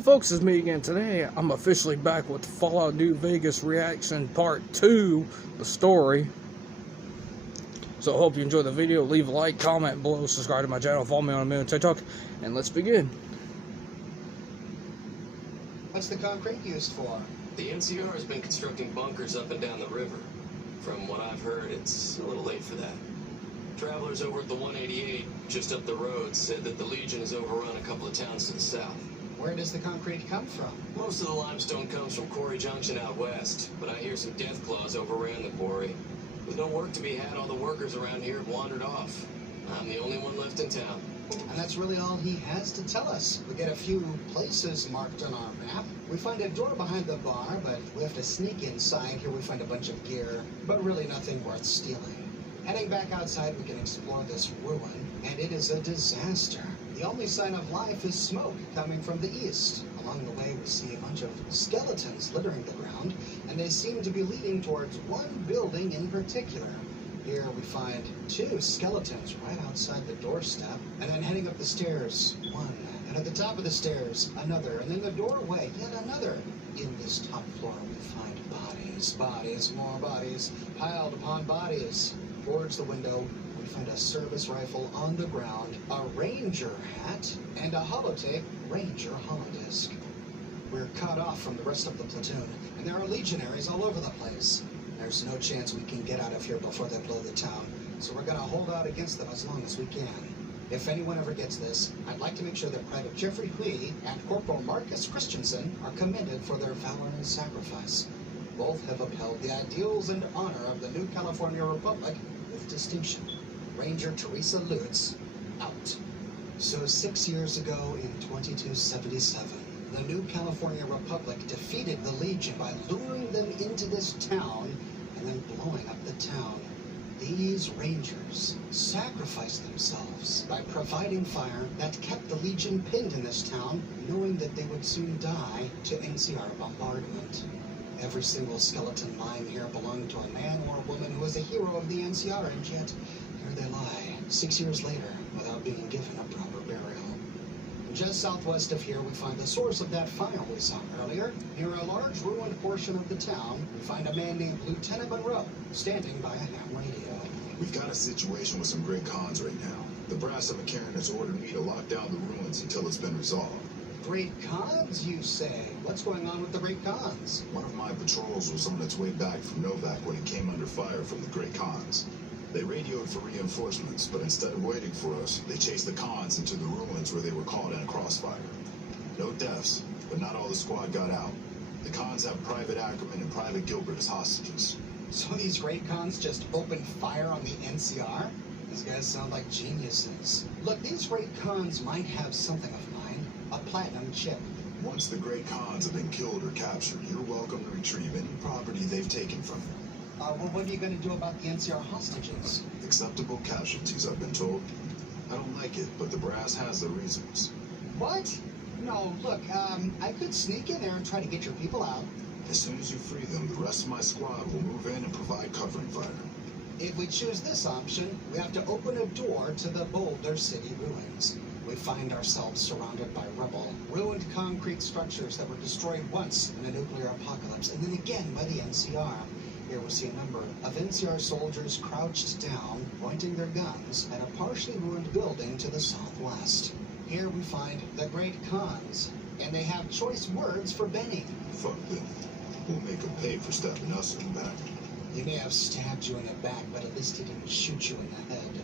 Well, folks, it's me again today. I'm officially back with Fallout New Vegas Reaction Part 2, the story. So I hope you enjoyed the video. Leave a like, comment below, subscribe to my channel, follow me on a million TikTok, and let's begin. What's the concrete used for? The NCR has been constructing bunkers up and down the river. From what I've heard, it's a little late for that. Travelers over at the 188, just up the road, said that the Legion has overrun a couple of towns to the south. Where does the concrete come from? Most of the limestone comes from Quarry Junction out west, but I hear some death claws overran the quarry. With no work to be had, all the workers around here have wandered off. I'm the only one left in town. And that's really all he has to tell us. We get a few places marked on our map. We find a door behind the bar, but we have to sneak inside. Here we find a bunch of gear, but really nothing worth stealing. Heading back outside, we can explore this ruin, and it is a disaster. The only sign of life is smoke coming from the east. Along the way, we see a bunch of skeletons littering the ground, and they seem to be leading towards one building in particular. Here we find two skeletons right outside the doorstep, and then heading up the stairs, one. And at the top of the stairs, another. And in the doorway, yet another. In this top floor, we find bodies, more bodies, piled upon bodies. Towards the window, we find a service rifle on the ground, a Ranger hat, and a holotape Ranger holodisc. We're cut off from the rest of the platoon, and there are legionaries all over the place. There's no chance we can get out of here before they blow the town, so we're gonna hold out against them as long as we can. If anyone ever gets this, I'd like to make sure that Private Jeffrey Hui and Corporal Marcus Christensen are commended for their valor and sacrifice. Both have upheld the ideals and honor of the New California Republic with distinction. Ranger Teresa Lutz, out. So 6 years ago in 2277, the New California Republic defeated the Legion by luring them into this town and then blowing up the town. These Rangers sacrificed themselves by providing fire that kept the Legion pinned in this town, knowing that they would soon die to NCR bombardment. Every single skeleton lying here belonged to a man or a woman who was a hero of the NCR, and yet here they lie, 6 years later, without being given a proper burial. Just southwest of here, we find the source of that fire we saw earlier. Near a large ruined portion of the town, we find a man named Lieutenant Monroe, standing by a ham radio. We've got a situation with some Great Khans right now. The brass of McCarran has ordered me to lock down the ruins until it's been resolved. Great Khans, you say? What's going on with the Great Khans? One of my patrols was on its way back from Novak when it came under fire from the Great Khans. They radioed for reinforcements, but instead of waiting for us, they chased the Khans into the ruins where they were caught in a crossfire. No deaths, but not all the squad got out. The Khans have Private Ackerman and Private Gilbert as hostages. So these Great Khans just opened fire on the NCR? These guys sound like geniuses. Look, these Great Khans might have something of mine, a platinum chip. Once the Great Khans have been killed or captured, you're welcome to retrieve any property they've taken from you. Well, what are you going to do about the NCR hostages? Acceptable casualties, I've been told. I don't like it, but the brass has their reasons. What? No, look, I could sneak in there and try to get your people out. As soon as you free them, the rest of my squad will move in and provide covering fire. If we choose this option, we have to open a door to the Boulder City ruins. We find ourselves surrounded by rubble, ruined concrete structures that were destroyed once in a nuclear apocalypse, and then again by the NCR. Here we see a number of NCR soldiers crouched down, pointing their guns at a partially ruined building to the southwest. Here we find the Great Khans, and they have choice words for Benny. Fuck them. We'll make them pay for stabbing us in the back. He may have stabbed you in the back, but at least he didn't shoot you in the head.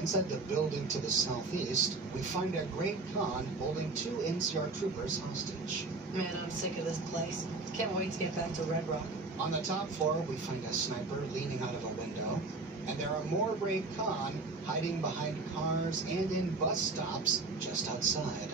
Inside the building to the southeast, we find a Great Khan holding two NCR troopers hostage. Man, I'm sick of this place. Can't wait to get back to Red Rock. On the top floor, we find a sniper leaning out of a window, and there are more Great Khan hiding behind cars and in bus stops just outside.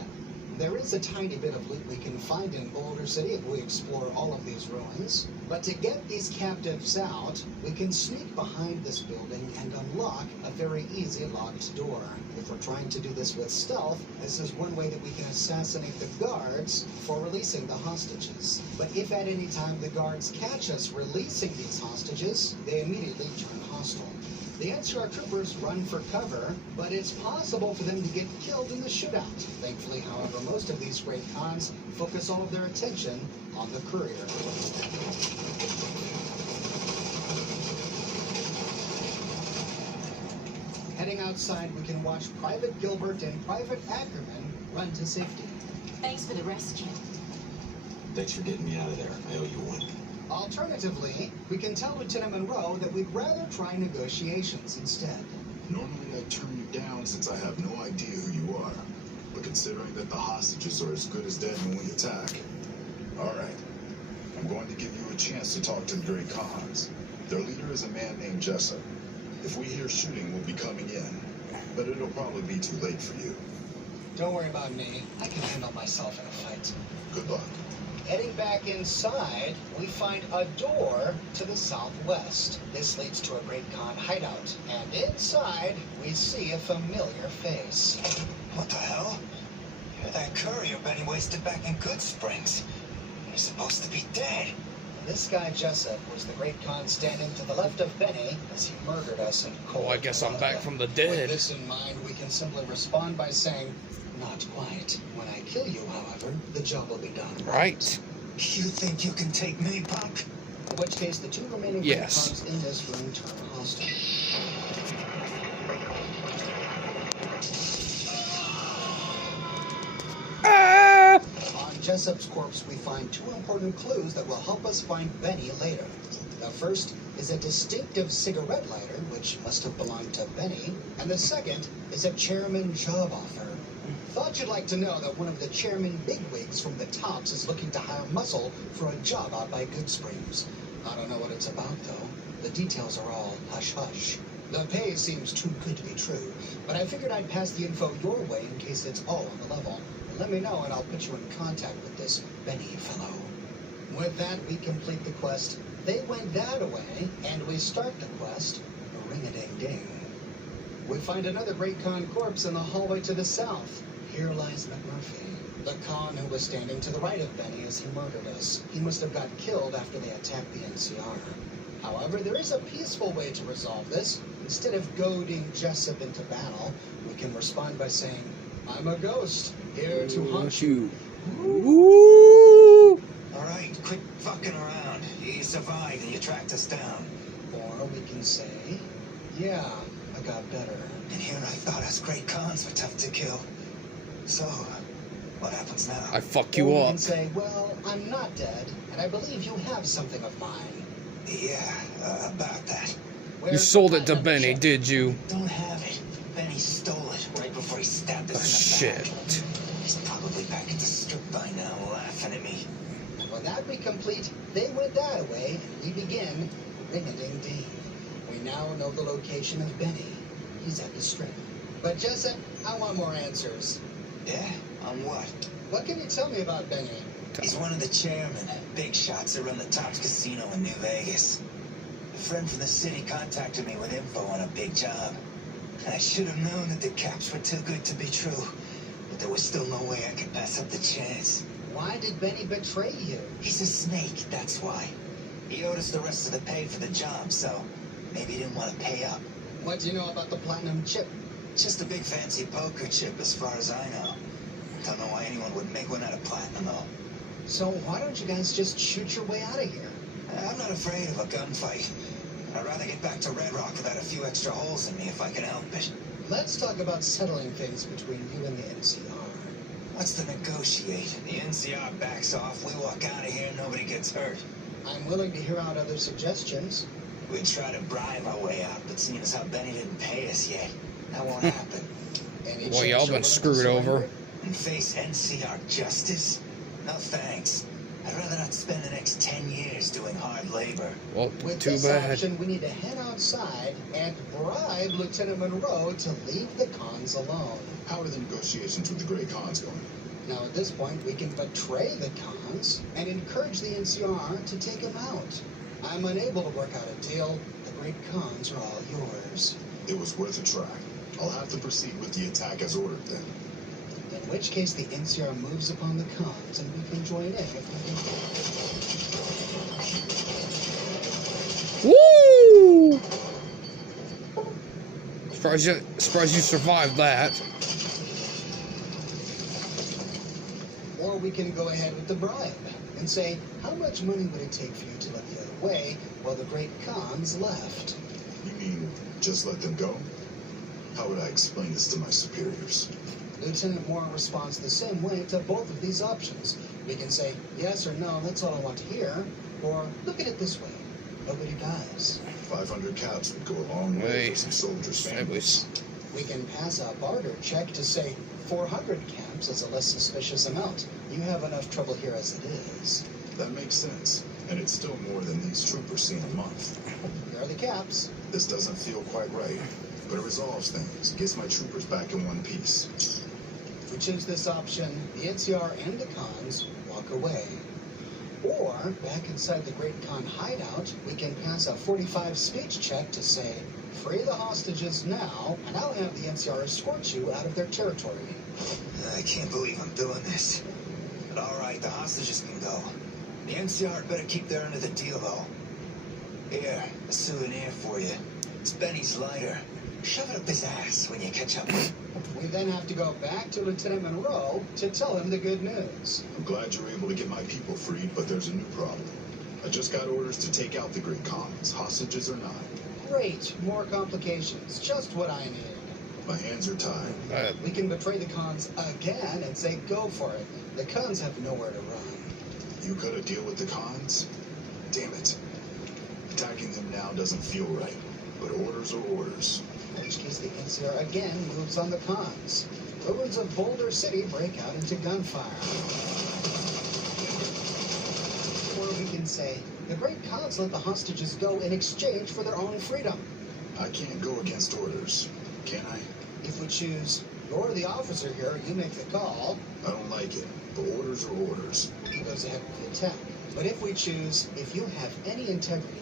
There is a tiny bit of loot we can find in Boulder City if we explore all of these ruins. But to get these captives out, we can sneak behind this building and unlock a very easy locked door. If we're trying to do this with stealth, this is one way that we can assassinate the guards for releasing the hostages. But if at any time the guards catch us releasing these hostages, they immediately turn hostile. The NCR troopers run for cover, but it's possible for them to get killed in the shootout. Thankfully, however, most of these great cons focus all of their attention on the courier. Heading outside, we can watch Private Gilbert and Private Ackerman run to safety. Thanks for the rescue. Thanks for getting me out of there. I owe you one. Alternatively, we can tell Lieutenant Monroe that we'd rather try negotiations instead. Normally I'd turn you down since I have no idea who you are. But considering that the hostages are as good as dead when we attack, alright. I'm going to give you a chance to talk to the Great Khans. Their leader is a man named Jessup. If we hear shooting, we'll be coming in. But it'll probably be too late for you. Don't worry about me. I can handle myself in a fight. Good luck. Heading back inside, we find a door to the southwest. This leads to a Great Khan hideout. And inside, we see a familiar face. What the hell? You're that courier Benny wasted back in Good Springs. You're supposed to be dead. This guy Jessup was the Great Khan standing to the left of Benny as he murdered us in cold Oh, I guess I'm blood. back from the With dead. this in mind, we can simply respond by saying, not quite. When I kill you, however, the job will be done. Right. You think you can take me, punk? In which case, the two remaining Yes. Great Khans in this room turn hostile. Ah! On Jessup's corpse, we find two important clues that will help us find Benny later. The first is a distinctive cigarette lighter, which must have belonged to Benny, and the second is a chairman job offer. Thought you'd like to know that one of the chairman bigwigs from the Tops is looking to hire Muscle for a job out by Good Springs. I don't know what it's about, though. The details are all hush-hush. The pay seems too good to be true, but I figured I'd pass the info your way in case it's all on the level. Let me know and I'll put you in contact with this Benny fellow. With that, we complete the quest. They went that away, and we start the quest. Ring-a-ding-ding. We find another Great Khan corpse in the hallway to the south. Here lies McMurphy, the Khan who was standing to the right of Benny as he murdered us. He must have got killed after they attacked the NCR. However, there is a peaceful way to resolve this. Instead of goading Jessup into battle, we can respond by saying, I'm a ghost, here to haunt you. Ooh. Alright, quit fucking around. You survived and you tracked us down. Or we can say, yeah, I got better. And here I thought us Great Khans were tough to kill. So, what happens now? I fuck Or you we up. can say, well, I'm not dead, and I believe you have something of mine. Yeah, about that. You Where's sold the it to platinum Benny, chip? did you? Don't have it. Benny stole it right before he stabbed Oh, us in the shit. back. He's probably back at the strip by now, laughing at me. With that we complete, they went that away, and we begin ring-a-ding-ding. We now know the location of Benny. He's at the strip. But Jessup, I want more answers. Yeah? On what? What can you tell me about Benny? He's one of the chairmen, big shots that run the Tops Casino in New Vegas. A friend from the city contacted me with info on a big job. I should have known that the caps were too good to be true, but there was still no way I could pass up the chance. Why did Benny betray you? He's a snake, that's why. He owed us the rest of the pay for the job, so maybe he didn't want to pay up. What do you know about the platinum chip? Just a big fancy poker chip as far as I know. Don't know why anyone would make one out of platinum, though. So why don't you guys just shoot your way out of here? I'm not afraid of a gunfight. I'd rather get back to Red Rock without a few extra holes in me if I can help it. Let's talk about settling things between you and the NCR. What's to negotiate? The NCR backs off, we walk out of here, nobody gets hurt. I'm willing to hear out other suggestions. We'd try to bribe our way out, but seeing as how Benny didn't pay us yet, that won't happen. Any Well, chance y'all you're been willing to screwed surrender? over. And face NCR justice? No thanks. I'd rather not spend the next 10 years doing hard labor. Well, With too this bad. option, we need to head outside and bribe Lieutenant Monroe to leave the cons alone. How are the negotiations with the Great Khans going? Now, at this point, we can betray the cons and encourage the NCR to take him out. I'm unable to work out a deal. The Great Cons are all yours. It was worth a try. I'll have to proceed with the attack as ordered then. In which case, the NCR moves upon the cons and we can join in if we can. Woo! Surprised you survived that. Or we can go ahead with the bribe and say, how much money would it take for you to let the other way while the great Khans left? You mean just let them go? How would I explain this to my superiors? Lieutenant Moore responds the same way to both of these options. We can say, yes or no, that's all I want to hear. Or, look at it this way. Nobody dies. 500 caps would go a long way for some soldiers' families. We can pass a barter check to say 400 caps is a less suspicious amount. You have enough trouble here as it is. That makes sense. And it's still more than these troopers see in a month. Here are the caps. This doesn't feel quite right, but it resolves things. Gets my troopers back in one piece. If we choose this option, the NCR and the Khans walk away. Or, back inside the Great Khan hideout, we can pass a 45 speech check to say, free the hostages now, and I'll have the NCR escort you out of their territory. I can't believe I'm doing this. But all right, the hostages can go. The NCR better keep their end of the deal, though. Here, a souvenir for you. It's Benny's lighter. Shove it up his ass when you catch up. We then have to go back to Lieutenant Monroe to tell him the good news. I'm glad you were able to get my people freed, but there's a new problem. I just got orders to take out the Great Khans, hostages or not. Great, more complications. Just what I need. My hands are tied. We can betray the Khans again and say go for it. The Khans have nowhere to run. You cut a deal with the Khans? Damn it. Attacking them now doesn't feel right, but orders are orders. In which case the NCR again moves on the Khans. Ruins of Boulder City break out into gunfire. Or we can say, the Great Khans let the hostages go in exchange for their own freedom. I can't go against orders, can I? If we choose, you're the officer here, you make the call, I don't like it, but orders are orders. he goes ahead with the attack. But if we choose, if you have any integrity,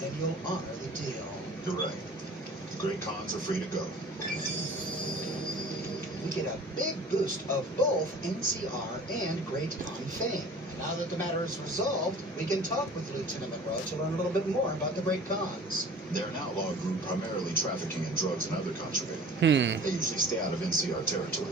then you'll honor the deal. You're right. The Great Khans are free to go. We get a big boost of both NCR and Great Khan fame. Now that the matter is resolved, we can talk with Lieutenant Monroe to learn a little bit more about the Great Khans. They're an outlaw group primarily trafficking in drugs and other contraband. They usually stay out of NCR territory.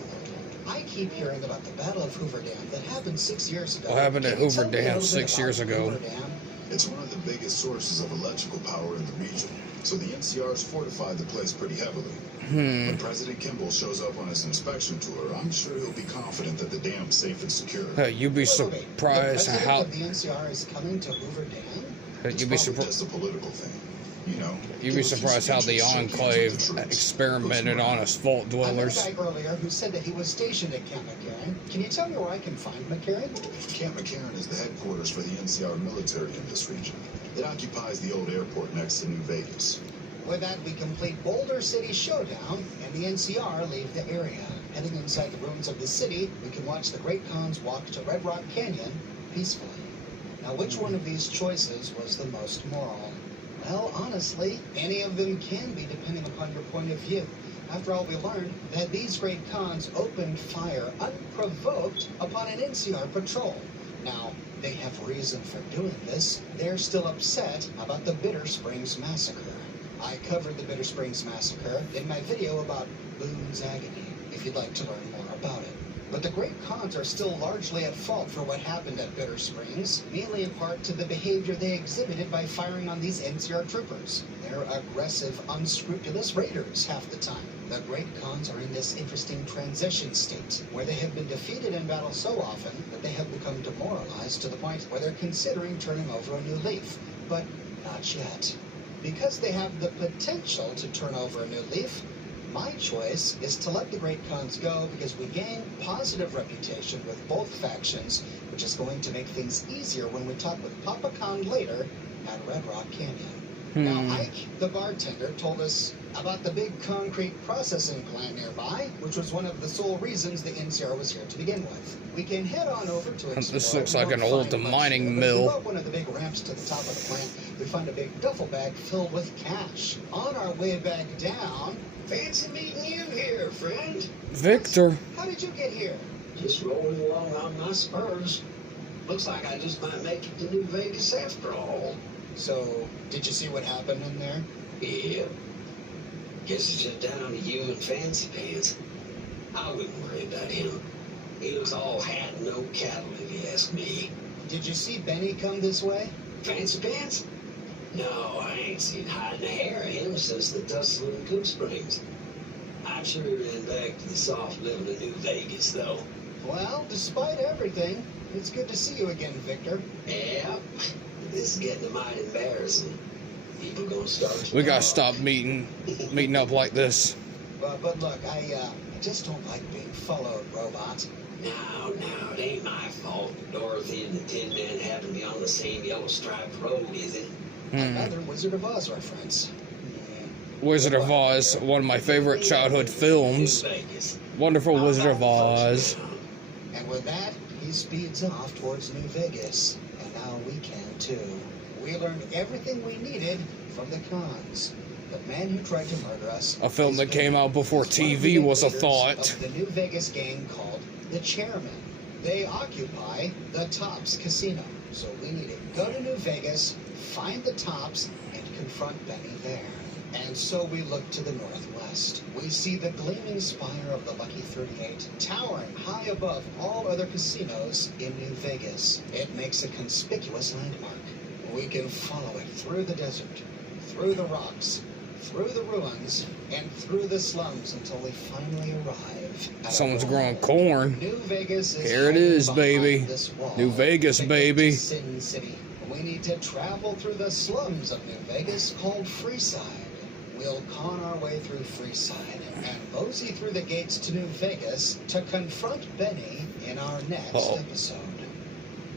I keep hearing about the Battle of Hoover Dam that happened 6 years ago. What happened at Can you Hoover tell me a Dam little bit 6 about years ago? Hoover Dam? It's one of the biggest sources of electrical power in the region, so the NCR's fortified the place pretty heavily. When President Kimball shows up on his inspection tour, I'm sure he'll be confident that the dam's safe and secure. You'd be Wait, surprised the president how of the NCR is coming to Hoover Dam? It's you'd be probably surprised. just a political thing, you know. You'd be surprised how the Enclave experimented on us vault I met dwellers. a guy earlier who said that he was stationed at Camp McCarran. Can you tell me where I can find McCarran? Camp McCarran is the headquarters for the NCR military in this region. It occupies the old airport next to New Vegas. With that, we complete Boulder City Showdown, and the NCR leave the area. Heading inside the ruins of the city, we can watch the Great Khans walk to Red Rock Canyon peacefully. Now, which one of these choices was the most moral? Well, honestly, any of them can be depending upon your point of view. After all, we learned that these Great Khans opened fire unprovoked upon an NCR patrol. Now, they have reason for doing this. They're still upset about the Bitter Springs Massacre. I covered the Bitter Springs Massacre in my video about Boone's Agony, if you'd like to learn more about it. But the Great Khans are still largely at fault for what happened at Bitter Springs, mainly in part to the behavior they exhibited by firing on these NCR troopers. They're aggressive, unscrupulous raiders half the time. The Great Khans are in this interesting transition state, where they have been defeated in battle so often that they have become demoralized to the point where they're considering turning over a new leaf. But not yet. Because they have the potential to turn over a new leaf, my choice is to let the Great Khans go because we gain positive reputation with both factions, which is going to make things easier when we talk with Papa Khan later at Red Rock Canyon. Now, Ike, the bartender, told us about the big concrete processing plant nearby, which was one of the sole reasons the NCR was here to begin with. We can head on over to explore. This looks like an We'll old find much mining there, but mill. Above one of the big ramps to the top of the plant, we find a big duffel bag filled with cash. On our way back down, Fancy meeting you here, friend. Victor. how did you get here? Just rolling along on my spurs. Looks like I just might make it to New Vegas after all. So, did you see what happened in there? Yeah. Guess it's just down to you and Fancy Pants. I wouldn't worry about him. He looks all hat and no cattle, if you ask me. Did you see Benny come this way? Fancy Pants? No, I ain't seen hide nor hair of him since the tussle in Cook Springs. I'm sure he ran back to the soft living of New Vegas, though. Well, despite everything, it's good to see you again, Victor. Yeah, this is getting mighty embarrassing. People gonna start. We gotta stop meeting up like this. But look, I just don't like being followed, robot. Now, it ain't my fault. Dorothy and the Tin Man happen to be on the same yellow striped road, is it? Another Wizard of Oz reference. Wizard of Oz, one of my favorite childhood films. Vegas. Wonderful Wizard of Oz. And with that, he speeds off towards New Vegas. And now we can too. We learned everything we needed from the cons. The man who tried to murder us. A film that came out before is one of TV the was a leaders thought. Of the New Vegas gang called the Chairmen. They occupy the Tops Casino. So we need to go to New Vegas, find the Tops, and confront Benny there. And so we look to the northwest. We see the gleaming spire of the Lucky 38 towering high above all other casinos in New Vegas. It makes a conspicuous landmark. We can follow it through the desert, through the rocks, through the ruins, and through the slums until we finally arrive at Someone's a growing wall. corn. New Vegas is Here it hiding is, behind baby. this wall New Vegas, to get baby. to Sin City. We need to travel through the slums of New Vegas called Freeside. We'll con our way through Freeside and mosey through the gates to New Vegas to confront Benny in our next episode.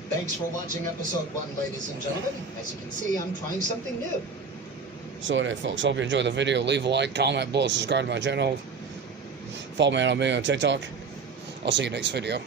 Thanks for watching episode 1, ladies and gentlemen. As you can see, I'm trying something new. So anyway, folks, hope you enjoyed the video. Leave a like, comment below, subscribe to my channel. Follow me on TikTok. I'll see you next video.